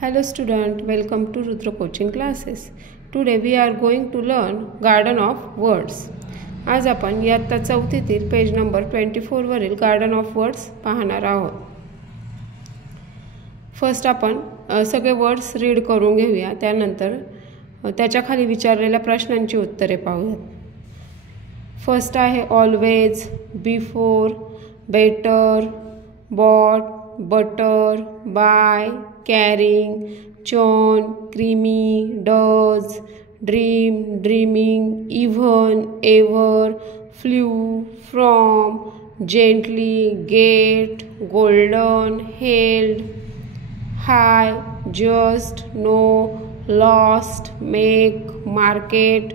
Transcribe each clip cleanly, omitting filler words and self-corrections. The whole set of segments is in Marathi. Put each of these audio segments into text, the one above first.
Hello student, welcome to Rudra coaching classes. Today we are going to learn Garden of Words. आज आपण इयत्ता चौथीतील पेज नंबर 24 वरील गार्डन ऑफ वर्ड्स पाहणार आहोत. फर्स्ट आपण सगळे वर्ड्स रीड करून घेऊया, त्यानंतर त्याच्या खाली विचारलेल्या प्रश्नांची उत्तरे पाहूया. फर्स्ट आहे always, before, better, bought, butter, by, carrying, churn, creamy, does, dream, dreaming, even, ever, flew, from, gently, get, golden, held, high, just, no, lost, make, market,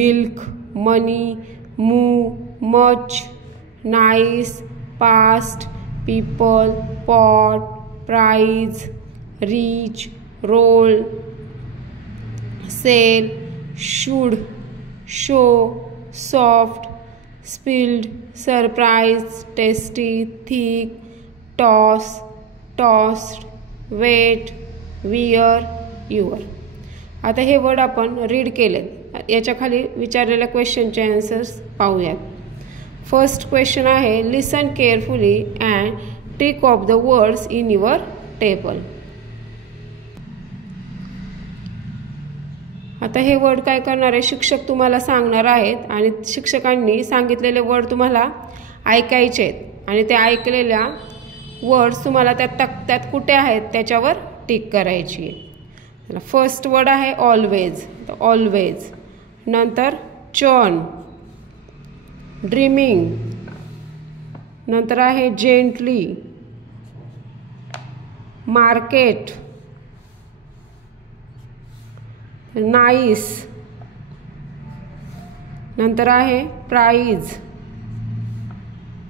milk, money, move, much, nice, past, people, pot, prize, reach, roll, sail, should, show, soft, spilled, surprise, tasty, thick, toss, tossed, wet, wear, your. आता हे वर्ड आपण रीड केले, याच्या खाली विचारलेल्या क्वेश्चनचे आन्सर्स पाहूयात. फर्स्ट क्वेश्चन आहे listen carefully and tick off the words in your table. आता हे वर्ड काय करणार आहे, शिक्षक तुम्हाला सांगणार आहेत आणि शिक्षकांनी सांगितलेले वर्ड तुम्हाला ऐकायचे आहेत आणि ते ऐकलेल्या वर्ड्स तुम्हाला त्या तक्त्यात कुठे आहेत त्याच्यावर टिक करायची आहे. फर्स्ट वर्ड आहे ऑलवेज, ऑलवेज. नंतर चर्न, ड्रीमिंग. नंतर आहे जेंटली, मार्केट, नाइस. नंतर आहे प्राइज,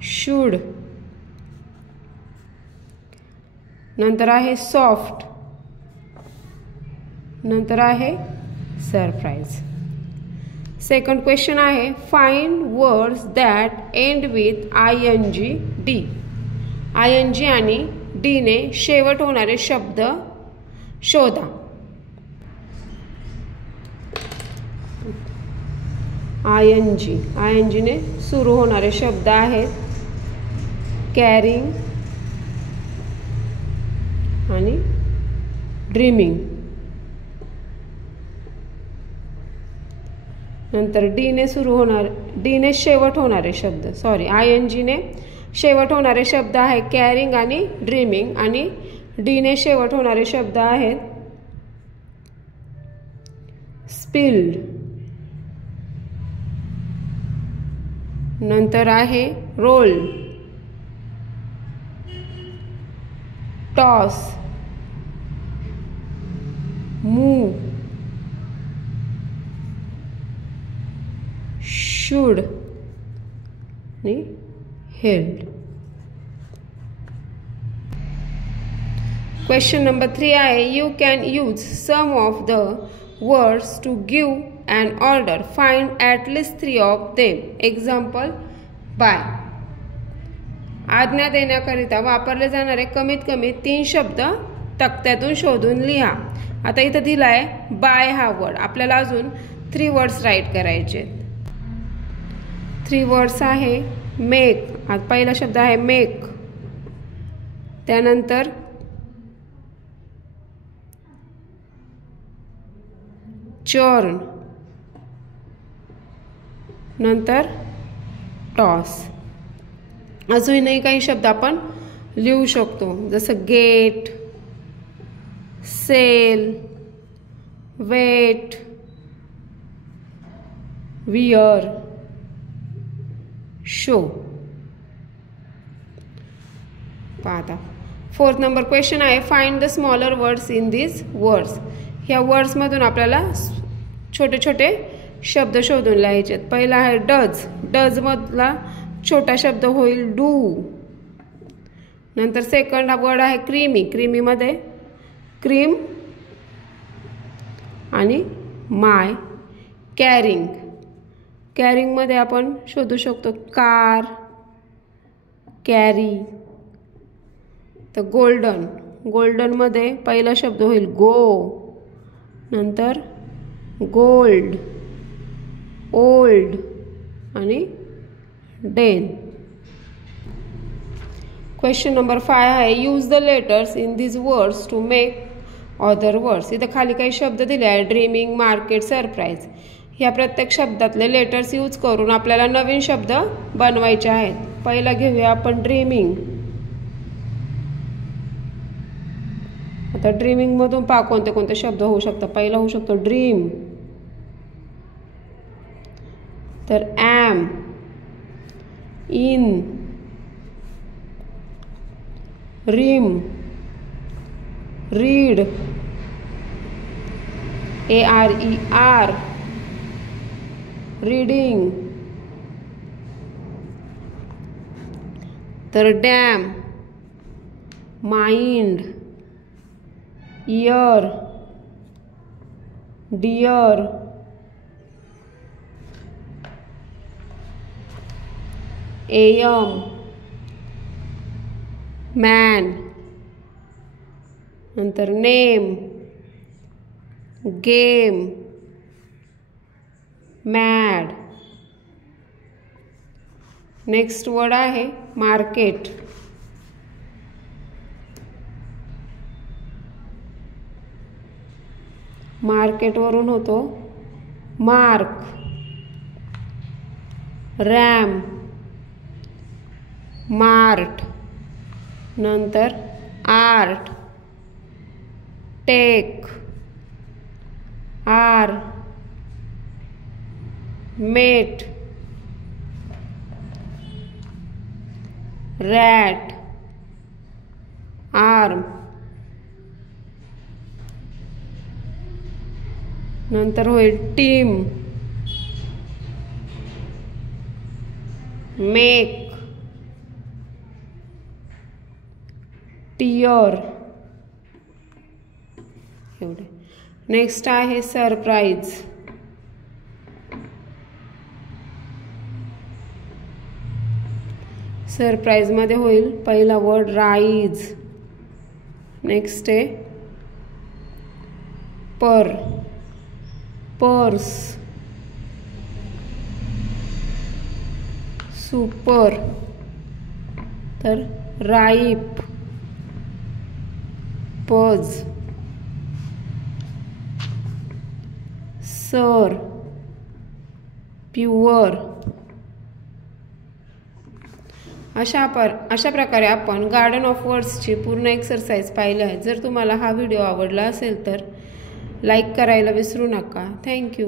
शुड. नंतर आहे सॉफ्ट. नंतर आहे सरप्राइज. सेकंड क्वेश्चन आहे find words that end with ING, D. ING आणि D ने शेवट होणारे शब्द शोधा. ING ने सुरू होणारे शब्द आहेत कॅरिंग आणि ड्रीमिंग. नंतर D ने शेवट होणारे शब्द, ING ने शेवट होणारे शब्द आहे कॅरिंग आणि ड्रीमिंग आणि D ने शेवट होणारे शब्द आहेत स्पिल्ड. नंतर आहे रोल, टॉस, मूव, शुड आणि हेल्ड. क्वेश्चन नंबर 3 आहे you can use some of the words to give an order. Find at least 3 of them. Example, by. आज्ञा देण्याकरिता वापरले जाणारे कमीत कमी 3 शब्द तक्त्यातून शोधून लिहा. आता इथं दिला आहे बाय हा वर्ड, आपल्याला अजून 3 वर्ड्स राईट करायचे. 3 वर्ड्स आहे मेक. पहिला शब्द आहे मेक. त्यानंतर चर्न. नंतर टॉस. अजूनही काही शब्द आपण लिहू शकतो, जसं get, sell, wait, wear, show. पाहता. फोर्थ नंबर क्वेश्चन आहे find the smaller words in this words. ह्या वर्ड्समधून आपल्याला छोटे छोटे शब्द शोधून लिहायचे. पहिला आहे डज. डज मधला छोटा शब्द होईल डू. नंतर सेकंड वर्ड आहे क्रीमी. क्रीमी मध्ये क्रीम आणि माय. कॅरिंग. कॅरिंग मध्ये आपण शोधू शकतो कार, कॅरी. तर गोल्डन. गोल्डनमध्ये पहिला शब्द होईल गो, नंतर गोल्ड, ओल्ड आणि डेन. क्वेश्चन नंबर 5 आहे, use the letters in this words to make other words. इथं खाली काही शब्द दिले आहे, ड्रीमिंग, मार्केट, सरप्राईज. ह्या प्रत्येक शब्दातले लेटर्स यूज करून आपल्याला नवीन शब्द बनवायचे आहेत. पहिला घेऊया आपण ड्रीमिंग. आता ड्रीमिंग मधून पहा कोणते कोणते शब्द होऊ शकतात. पहिला होऊ शकतो ड्रीम, तर am, in, rim, read, ARER, reading, तर dam, mind, ear, dear, aim, man, नंतर name, game, mad. Next word आहे मार्केट. मार्केट वरून होतो मार्क, रॅम, मार्ट, नंतर art, take, are, mate, rat, arm, नंतर होईल टीम, मेक, टियर. एवढे. नेक्स्ट आहे सरप्राईज. सरप्राईज मध्ये होईल पहिला वर्ड राईज. नेक्स्ट आहे पर, पर्स, सुपर, तर राईप, पज, सर, प्युअर. अशा प्रकारे आपण गार्डन ऑफ वर्ड्सची पूर्ण एक्सरसाइज पाहिली आहे. जर तुम्हाला हा व्हिडिओ आवडला असेल तर लाईक करायला विसरू नका. थँक्यू.